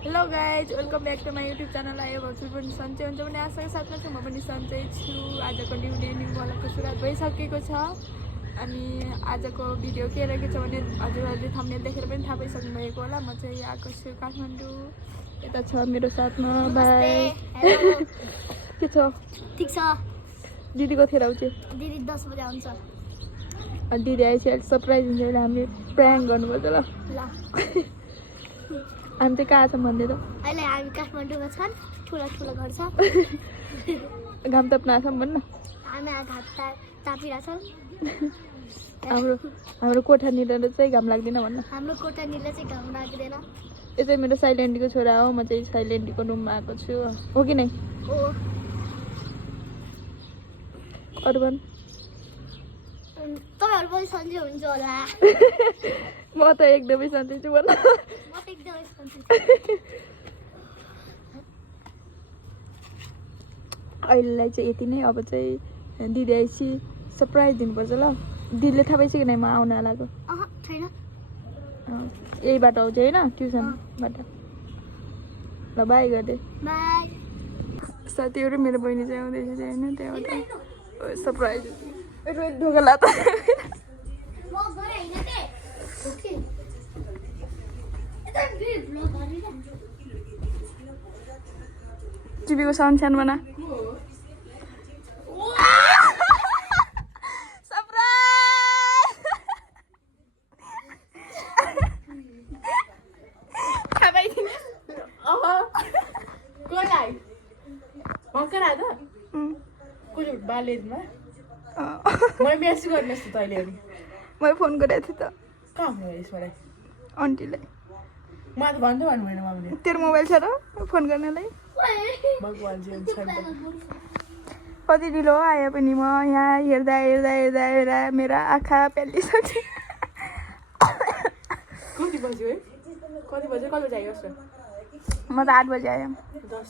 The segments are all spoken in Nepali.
Hello guys welcome back to my YouTube channel आयो हजुर पनि सन्चै हुन्छ भने आशाको साथमा चाहिँ म पनि सन्चै छु। आजको न्यु डे न्यु ब्लगको सुरुवात भइसकेको छ अनि आजको भिडियो के रहेको छ भने हजुरहरूले थम्बनेल देखेर पनि थाहा पाइसक्नु भएको होला। म चाहिँ आएको छु काठमाडौँ। यता छ मेरो साथमा भाइ। के छ? ठीक छ। दिदी कतिखेर आउँछ? दिदी 10 बजे आउँछ। अनि दिदी आइसकेर सरप्राइज हुन्छ भने हामीले प्राङ्क गर्नुपर्छ ल। हामी चाहिँ कहाँ छौँ भन्दै त? अहिले हामी काठमाडौँमा छन्। ठुलो ठुलो घर छ। घाम ताप्न आछौँ भन्न। हामी घाम तापिरहेछौँ। हाम्रो कोठानिर चाहिँ घाम लाग्दैन भन्न। हाम्रो कोठानिर चाहिँ घाम लाग्दैन। यो चाहिँ मेरो साइलेन्डीको छोरा हो। म चाहिँ साइलेन्डीको रुममा आएको छु हो कि नै? हो। अरू भन्। तपाईँहरू पनि सन्चै हुन्छ होला। म त एकदमै सन्चै छु भन्न। म त एकदमै सन्चै छु। अहिलेलाई चाहिँ यति नै। अब चाहिँ दिदी आइसी सरप्राइज दिनुपर्छ ल। दिदीले थाहा पाइसक्यो नि म आउन लागेको। छैन। यही बाटो आउँछ होइन ट्युसनबाट। ल बाई गर्दै। बाई। साथीहरू मेरो बहिनी चाहिँ आउँदैछ चाहिँ होइन त्यहाँबाट सरप्राइज रोज ढोका लात। टिभीको साउन्ड सानो बना। मैले फोन गरेको थिएँ त आन्टीलाई। तेरो मोबाइल छ र फोन गर्नलाई? कति ढिलो आयो पनि म यहाँ हेर्दा हेर्दा हेर्दा हेर्दा मेरो आँखा पेलिसक्यो। कति बज्यो है? कति बज्यो? कति बजी आइस् र? म त 8 बजी आएँ। 10:40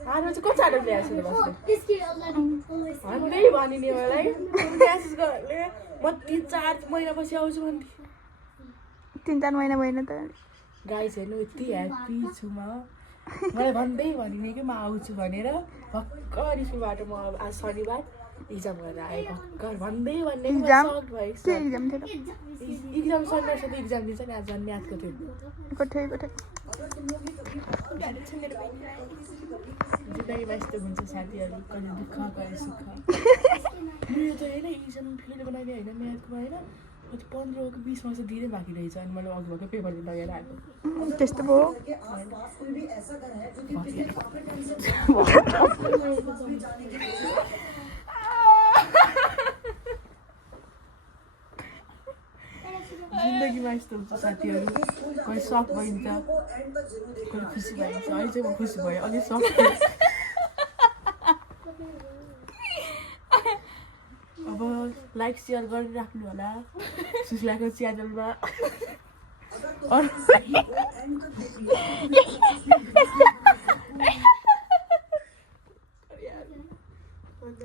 चाहिँ कति आएर ल्याएको छु त हामीले भनिदिने मलाई म्यासेज गर्ने म 3-4 महिनापछि आउँछु भन्थे। 3-4 महिना भएन त। गाइस हेर्नु यति ह्याप्पी छु म। मलाई भन्दै भनिने कि म आउँछु भनेर भर्खर स्कुलबाट म आज शनिबार इक्जाम गरेर आएँ। भर्खर भन्दै भन्ने के इक्जाम थियो? इक्जाम शनिबार सधैँ इक्जाम दिन्छ नि। आज म्याथको थियो। जिन्दगीमा यस्तो हुन्छ साथीहरू, कहिले दुःख कहिले सुख। मेरो त होइन इक्जाम फेल बनाइदिएँ होइन म्याथको होइन। 15-20 मार्क्स धेरै बाँकी रहेछ अनि मैले अघि भएको पेपरले लगेर आएको। त्यस्तो भयो। जिन्दगीमा यस्तो हुन्छ साथीहरू, कहिले सक भइन्छ कहिले खुसी भइन्छ। अहिले चाहिँ म खुसी भएँ, अझै सक। अब लाइक सेयर गरिराख्नु होला सुस्लाको च्यानलमा।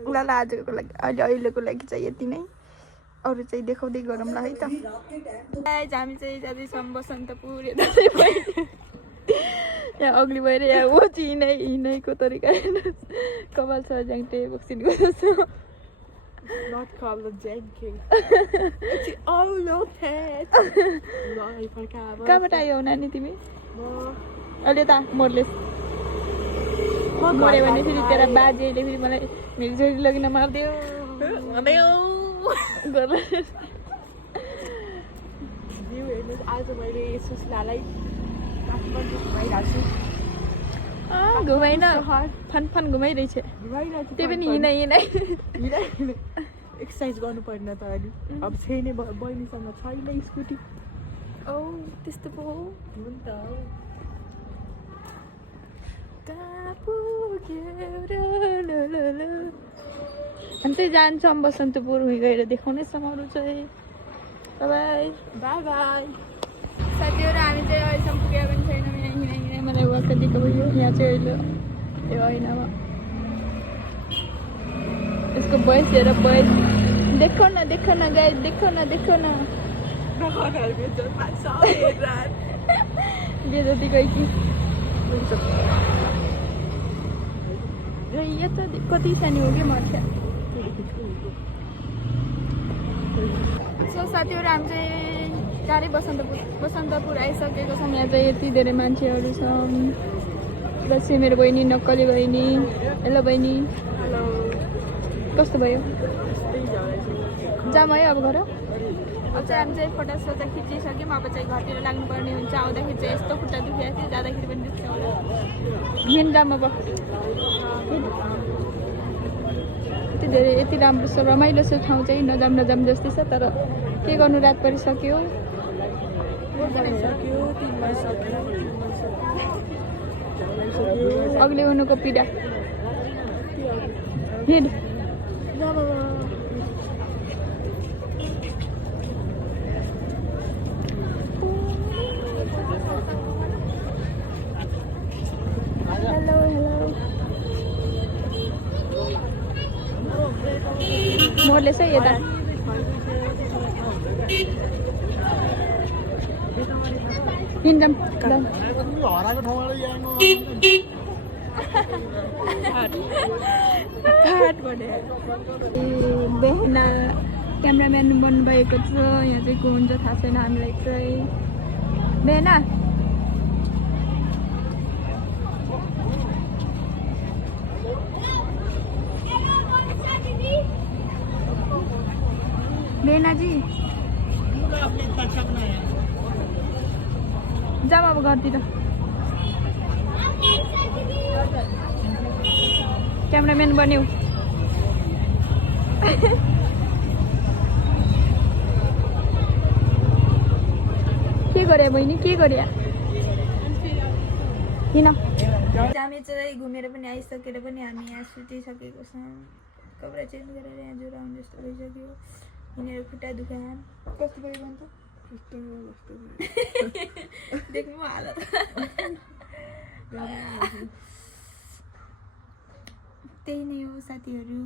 ल आजको लागि अहिलेको लागि चाहिँ यति नै। अरू चाहिँ देखाउँदै गरौँ ल है त। हामी चाहिँ जाँदैछौँ बसन्तपुर। यहाँ अग्ली भएर यहाँ हो चाहिँ हिँडेको तरिका कपाल छ ज्याङ्टे बक्सिनको जस्तो। Not called the janking. It's all your head. कहाँबाट आयो नानी तिमी? अहिले त मोरलेस मऱ्यो भने फेरि तेरा बाजेले फेरि मलाई मेरो छोरी लगेर मारिदियो। आज मैले सुस्लालाई काठमाडौँ घुमाइरहेको छु। घुमाइन फन घुमाइरहेछ। त्यही पनि हिँडाइ एक्सर्साइज गर्नु पर्ने त अलि। अब छैन बहिनीसँग छैन स्कुटी। ओ त्यस्तो पो हो नि त। अनि चाहिँ जान्छौँ बसन्तपुर गएर देखाउनेछौँ अरू चाहिँ। By by. साथीहरू हामी चाहिँ अहिलेसम्म पुगेको पनि छैनौँ। यहाँ हिँडाइ मलाई वाक्क दिएको भयो। यहाँ चाहिँ अहिले त्यो होइन यसको भोइस हेर भोइस देखो न गाइस देखो न बेजती गयो कि यता कति सानो हो कि मर्छ सो साथीहरू हामी चाहिँ टाढै बसन्तपुर आइसकेको छौँ यहाँ चाहिँ यति धेरै मान्छेहरू छ जस्तै मेरो बहिनी नक्कली बहिनी हेलो बहिनी हेलो कस्तो भयो जाम है अब घर अब चाहिँ हामी चाहिँ फोटोसोटो खिचिसक्यौँ अब चाहिँ घरतिर लाग्नुपर्ने हुन्छ आउँदाखेरि चाहिँ यस्तो खुट्टा दुखिएको थियो जाँदाखेरि पनि दुख्छ होला मेन जाम अब यति धेरै यति राम्रो छ रमाइलो छ ठाउँ चाहिँ नजाम जस्तै छ तर के गर्नु रात परिसक्यो अग्ले हुनुको पीडा हिँड हेलो मोरले चाहिँ यता हिँड्छौँ हराएको ठाउँबाट बेहना क्यामराम्यान बन्नुभएको छ यहाँ चाहिँ को हुन्छ थाहा छैन हामीलाई चाहिँ बेहना बेहनाजी जाऊ अब घरतिर क्यामराम्यान बन्यौ के गरे बहिनी के गरे किन हामी चाहिँ घुमेर पनि आइसकेर पनि हामी यहाँ सुतिसकेको छौँ कपडा चेन्ज गरेर यहाँ ज्वरो आउने जस्तो भइसक्यो हिँडेर खुट्टा दुखायो कस्तो भयो भन्छ देख्नु हालत त्यही नै हो साथीहरू